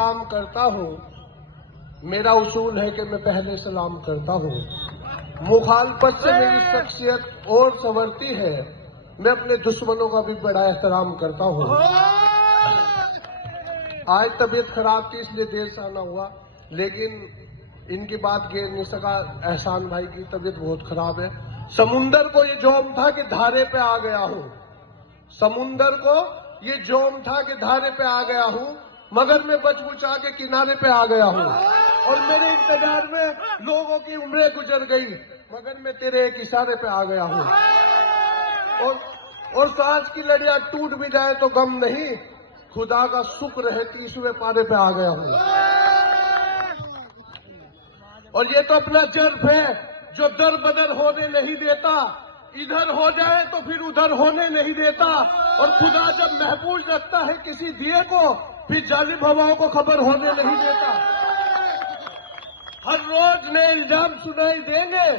काम करता हूँ, मेरा उसूल है कि मैं पहले सलाम करता हूँ। मुखालफत से मेरी शख्सियत और संवरती है, मैं अपने दुश्मनों का भी बड़ा एहतराम करता हूँ। आज तबीयत खराब थी इसलिए देर से आना हुआ, लेकिन इनकी बात घेर नहीं सका। एहसान भाई की तबीयत बहुत खराब है। समुंदर को ये जोम था कि धारे पे आ गया हूँ, समुंदर को ये जोम था कि धारे पे आ गया हूँ, मगर मैं बच बुचा के किनारे पे आ गया हूँ। और मेरे इंतजार में लोगों की उम्रें गुजर गई, मगर मैं तेरे एक इशारे पे आ गया हूँ। और सांस की लड़ियां टूट भी जाए तो गम नहीं, खुदा का शुक्र है 30वें पारे पे आ गया हूँ। और ये तो अपना जर्फ है जो दर बदर होने नहीं देता, इधर हो जाए तो फिर उधर होने नहीं देता। और खुदा जब महफूज रखता है किसी दिए को, फिर जालिम हवाओं को खबर होने नहीं देता। हर रोज नए इल्जाम सुनाई देंगे,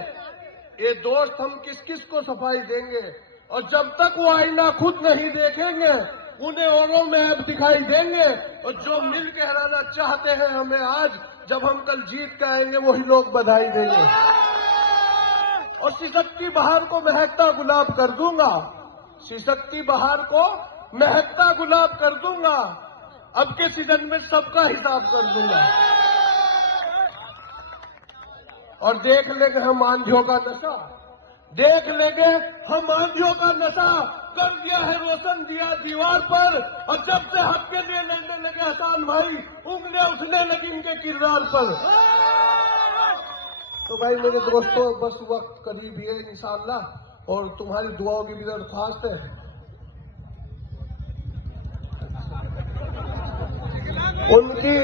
ये दोस्त हम किस किस को सफाई देंगे। और जब तक वो आईना खुद नहीं देखेंगे, उन्हें औरों में ऐब दिखाई देंगे। और जो मिल के हराना चाहते हैं हमें आज, जब हम कल जीत के आएंगे वही लोग बधाई देंगे। और सिसकती बहार को महकता गुलाब कर दूंगा, सिसकती बहार को महकता गुलाब कर दूंगा। अब के सीजन में सबका हिसाब कर दूंगा। और देख लेंगे हम आंधियों का नशा, देख लेंगे हम आंधियों का नशा। कर दिया है रोशन दिया दीवार पर, और जब से हक के लिए लड़ने लगे हसान भाई, उंगलियां उठने लगी इनके किरदार पर। तो भाई मेरे दोस्तों, बस वक्त करीब ही है इंशाअल्लाह, और तुम्हारी दुआओं की भी दरख्वास्त है। उनकी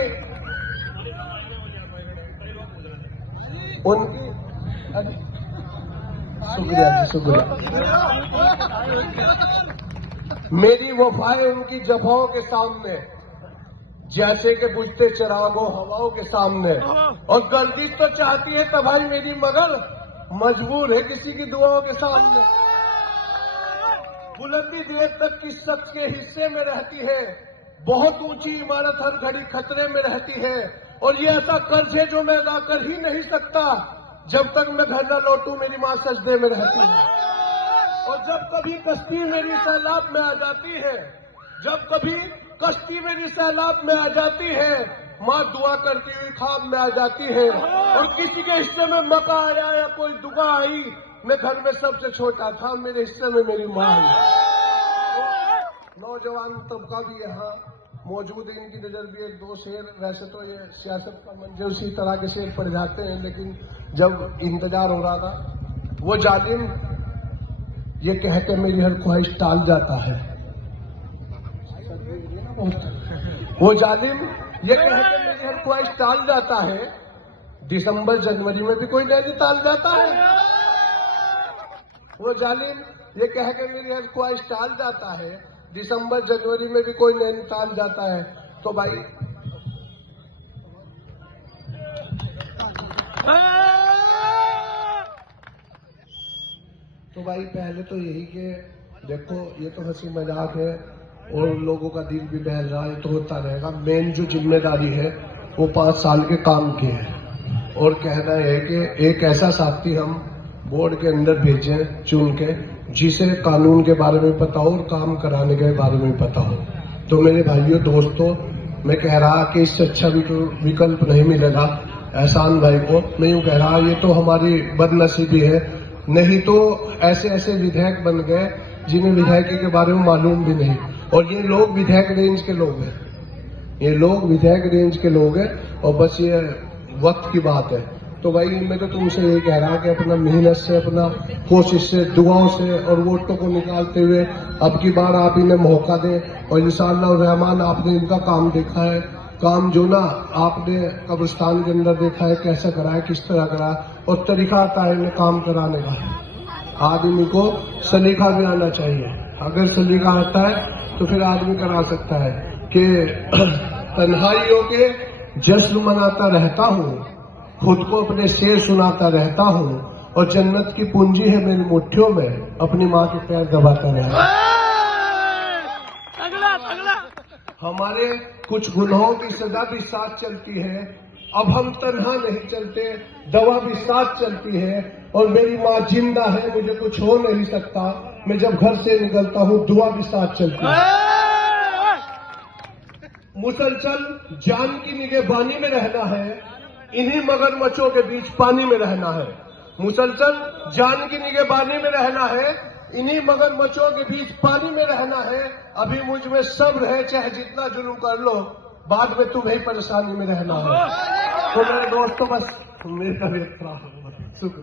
शुक्रिया। मेरी वफाएं उनकी जफाओं के सामने, जैसे कि बुझते चिरागों हवाओं के सामने। और गर्दिश तो चाहती है तबाही मेरी, मगर मजबूर है किसी की दुआओं के सामने। बुलंदी देर तक किस शख्स के हिस्से में रहती है, बहुत ऊंची इमारत हर घड़ी खतरे में रहती है। और ये ऐसा कर्ज है जो मैं अदा कर ही नहीं सकता, जब तक मैं घर न लौटूं मेरी मां सजदे में रहती है। और जब कभी कश्ती मेरी सैलाब में आ जाती है, जब कभी कश्ती मेरी सैलाब में आ जाती है, माँ दुआ करती हुई ख्वाब में आ जाती है। और किसी के हिस्से में मका आया या कोई दुआ आई, मैं घर में सबसे छोटा था, मेरे हिस्से में मेरी माँ आई। नौजवान तबका भी यहाँ मौजूद है, इनकी नजर भी एक दो शेर, वैसे तो ये सियासत का मंजर उसी तरह के शेर पड़ जाते हैं, लेकिन जब इंतजार हो रहा था, वो जालिम ये कहते मेरी हर ख्वाहिश टाल जाता है, वो जालिम ये कहते मेरी हर ख्वाहिश टाल जाता है, दिसंबर जनवरी में भी कोई नैनीताल जाता है। वो जालिम ये कह के मेरी हर ख्वाहिश टाल जाता है, दिसंबर जनवरी में भी कोई नैनीताल जाता है। तो भाई पहले तो यही कि देखो, ये तो हंसी मजाक है और लोगों का दिल भी बहल रहा है, तो होता रहेगा। मेन जो जिम्मेदारी है वो 5 साल के काम की है, और कहना है कि एक ऐसा साथी हम बोर्ड के अंदर भेजें चुन के, जिसे कानून के बारे में पता हो और काम कराने के बारे में पता हो। तो मेरे भाइयों दोस्तों, मैं कह रहा कि इससे अच्छा विकल्प नहीं मिलेगा एहसान भाई को। मैं यूं कह रहा, ये तो हमारी बदनसीबी है, नहीं तो ऐसे ऐसे विधेयक बन गए जिन्हें विधायकी के बारे में मालूम भी नहीं। और ये लोग विधायक रेंज के लोग हैं, ये लोग विधायक रेंज के लोग हैं, और बस ये वक्त की बात है। तो भाई मैं तो तुमसे यही कह रहा कि अपना मेहनत से, अपना कोशिश से, दुआओं से और वोटों को निकालते हुए अब की बार आप इन्हें मौका दें। और इंशाअल्लाह रहमान, आपने इनका काम देखा है, काम जो ना आपने कब्रिस्तान के अंदर देखा है कैसा करा है, किस तरह करा है, और तरीका आता है इन्हें काम कराने का। आदमी को सलीका भी आना चाहिए, अगर सलीका आता है तो फिर आदमी करा सकता है। कि तन्हाइयों के जश्न मनाता रहता हूँ, खुद को अपने शेर सुनाता रहता हूँ, और जन्नत की पूंजी है मेरी मुट्ठियों में, अपनी माँ के पैर दबाता रहता हूँ। हमारे कुछ गुनाहों की सजा भी साथ चलती है। अब हम तन्हा नहीं चलते, दवा भी साथ चलती है। और मेरी माँ जिंदा है, मुझे कुछ हो नहीं सकता। मैं जब घर से निकलता हूँ दुआ भी साथ चलती है। मुसलसल जान की निगहबानी में रहना है, इन्हीं मगरमच्छों के बीच पानी में रहना है। मुसलसल जान की निगहबानी में रहना है, इन्हीं मगरमच्छों के बीच पानी में रहना है। अभी मुझ में सब्र है, चाहे जितना जुल्म कर लो, बाद में तुम्हें परेशानी में रहना है। तो मेरे दोस्तों, बस मेरी तबीयत खराब हो, शुक्रिया।